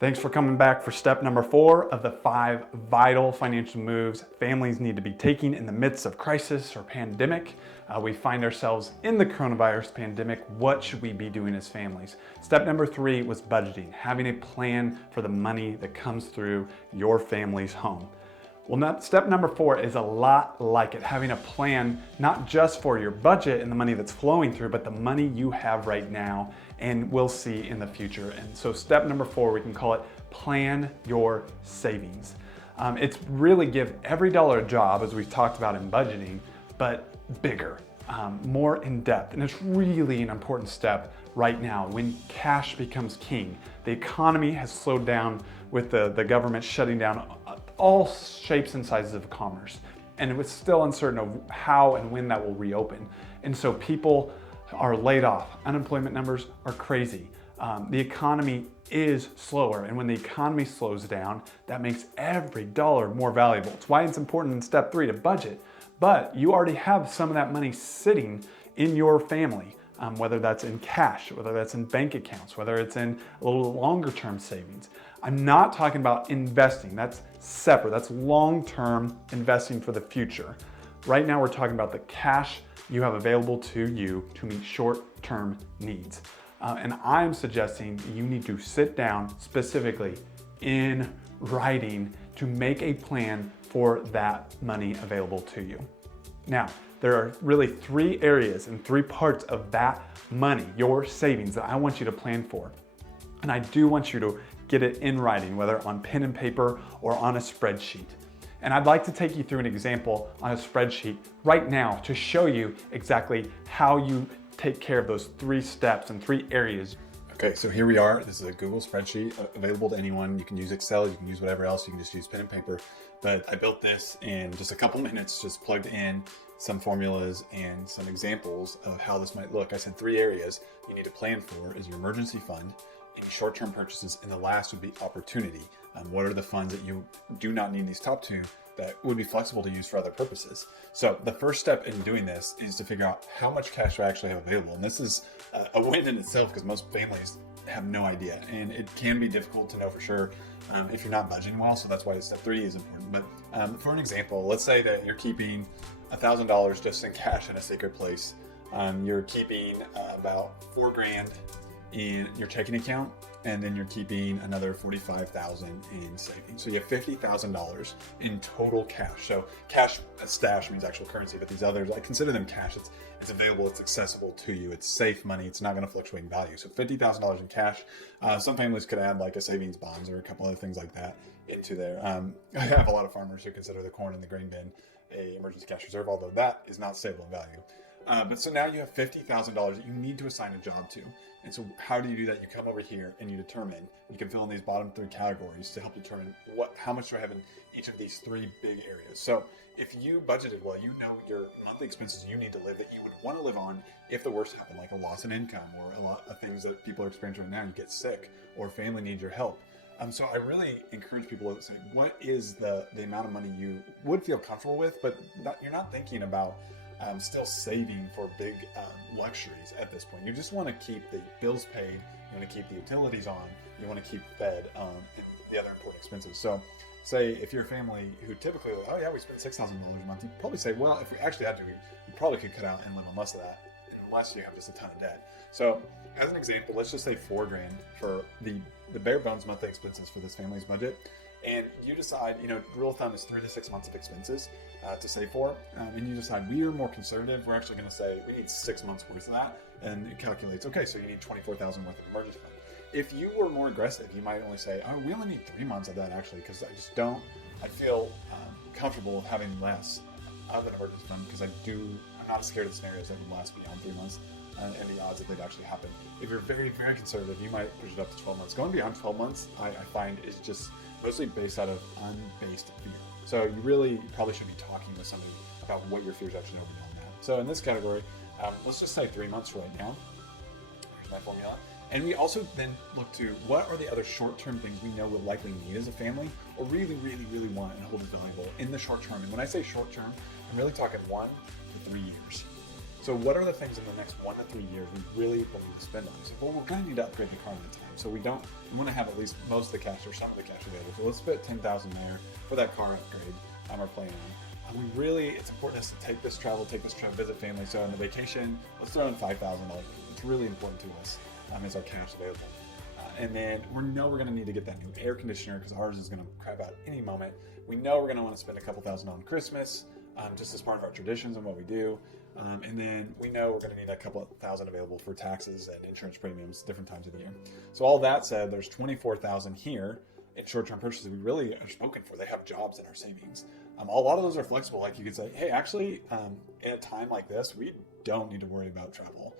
Thanks for coming back for step number 4 of the 5 vital financial moves families need to be taking in the midst of crisis or pandemic. We find ourselves in the coronavirus pandemic. What should we be doing as families? Step number 3 was budgeting, having a plan for the money that comes through your family's home. Well, step number 4 is a lot like it, having a plan not just for your budget and the money that's flowing through, but the money you have right now and will see in the future. And so step number 4, we can call it plan your savings. It's really give every dollar a job, as we've talked about in budgeting, but bigger, more in depth. And it's really an important step right now when cash becomes king. The economy has slowed down with the government shutting down all shapes and sizes of commerce. And it was still uncertain of how and when that will reopen. And so people are laid off. Unemployment numbers are crazy. The economy is slower. And when the economy slows down, that makes every dollar more valuable. It's why it's important in step 3 to budget. But you already have some of that money sitting in your family. Whether that's in cash, whether that's in bank accounts, whether it's in a little longer term savings. I'm not talking about investing, that's separate, that's long-term investing for the future. Right now we're talking about the cash you have available to you to meet short-term needs. And I'm suggesting you need to sit down specifically in writing to make a plan for that money available to you. Now, there are really 3 areas and 3 parts of that money, your savings, that I want you to plan for. And I do want you to get it in writing, whether on pen and paper or on a spreadsheet. And I'd like to take you through an example on a spreadsheet right now to show you exactly how you take care of those 3 steps and 3 areas. Okay, so here we are. This is a Google spreadsheet available to anyone. You can use Excel, you can use whatever else, you can just use pen and paper. But I built this in just a couple minutes, just plugged in some formulas and some examples of how this might look. I said 3 areas you need to plan for is your emergency fund, any short-term purchases, and the last would be opportunity. What are the funds that you do not need these top 2 that would be flexible to use for other purposes? So the first step in doing this is to figure out how much cash do I actually have available. And this is a win in itself because most families have no idea. And it can be difficult to know for sure if you're not budgeting well. So that's why step 3 is important. But for an example, let's say that you're keeping $1,000 just in cash in a sacred place. You're keeping about $4,000 in your checking account, and then you're keeping another $45,000 in savings. So you have $50,000 in total cash. So cash stash means actual currency, but these others, I consider them cash. It's available, it's accessible to you, it's safe money, it's not going to fluctuate in value. So $50,000 in cash. Some families could add like a savings bonds or a couple other things like that into there. I have a lot of farmers who consider the corn in the grain bin a emergency cash reserve, although that is not stable in value. But so now you have $50,000 that you need to assign a job to. And so how do you do that? You come over here and you determine, you can fill in these bottom 3 categories to help determine how much do I have in each of these 3 big areas. So if you budgeted well, you know your monthly expenses you need to live that you would want to live on if the worst happened, like a loss in income or a lot of things that people are experiencing right now. You get sick or family needs your help. So I really encourage people to say, what is the amount of money you would feel comfortable with, but you're not thinking about still saving for big luxuries at this point. You just want to keep the bills paid, you want to keep the utilities on, you want to keep fed, and the other important expenses. So say if you're a family who typically, oh yeah, we spend $6,000 a month, you'd probably say, well, if we actually had to, we probably could cut out and live on less of that, unless you have just a ton of debt. So as an example, let's just say $4,000 for the bare bones monthly expenses for this family's budget. And you decide, rule of thumb is 3 to 6 months of expenses to save for. And you decide we are more conservative. We're actually going to say we need 6 months worth of that. And it calculates, okay, so you need $24,000 worth of emergency fund. If you were more aggressive, you might only say, oh, we only need 3 months of that actually, because I feel comfortable having less of an emergency fund because I'm not scared of scenarios that would last beyond 3 months. And the odds that they'd actually happen. If you're very, very conservative, you might push it up to 12 months. Going beyond 12 months, I find, is just mostly based out of unbased fear. So you probably should be talking with somebody about what your fears actually over beyond that. So in this category, let's just say 3 months right now. Here's my formula. And we also then look to what are the other short-term things we know we'll likely need as a family or really, really, really want and hold as valuable in the short term. And when I say short term, I'm really talking 1 to 3 years. So what are the things in the next 1 to 3 years we really will need to spend on? So, well, we're going to need to upgrade the car in the time. So we want to have at least most of the cash or some of the cash available. So let's put $10,000 there for that car upgrade we're planning on. It's important to take this travel, visit family. So on the vacation, let's throw in $5,000. It's really important to us as our cash available. And then we're going to need to get that new air conditioner because ours is going to crap out any moment. We know we're going to want to spend a couple $1,000 on Christmas, just as part of our traditions and what we do. And then we know we're going to need a couple $1,000 available for taxes and insurance premiums different times of the year. So all that said, there's $24,000 here in short-term purchases we really are spoken for. They have jobs in our savings. A lot of those are flexible. Like you could say, hey, actually, in a time like this, we don't need to worry about travel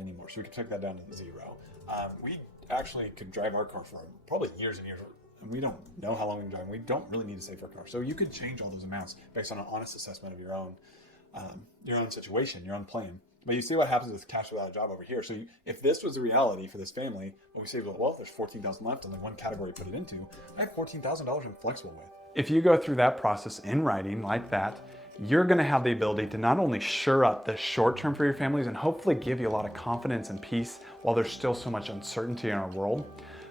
anymore. So we can take that down to 0. We actually could drive our car for probably years and years. And we don't know how long we can drive. We don't really need to save for a car. So you could change all those amounts based on an honest assessment of your own situation, your own plan. But you see what happens with cash without a job over here. So if this was the reality for this family, when we say, well, there's $14,000 left and then one category to put it into, I have $14,000 I'm flexible with. If you go through that process in writing like that, you're going to have the ability to not only shore up the short term for your families and hopefully give you a lot of confidence and peace while there's still so much uncertainty in our world,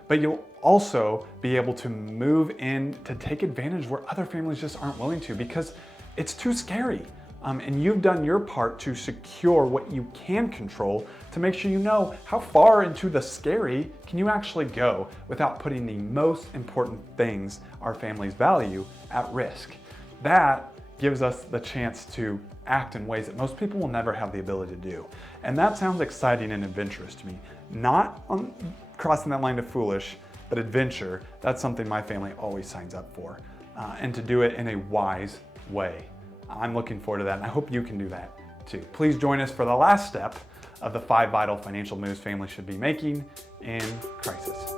but you'll also be able to move in to take advantage where other families just aren't willing to because it's too scary. And you've done your part to secure what you can control to make sure you know how far into the scary can you actually go without putting the most important things our families value at risk. That gives us the chance to act in ways that most people will never have the ability to do. And that sounds exciting and adventurous to me. Not on crossing that line to foolish, but adventure. That's something my family always signs up for. And to do it in a wise way. I'm looking forward to that, and I hope you can do that too. Please join us for the last step of the 5 vital financial moves families should be making in crisis.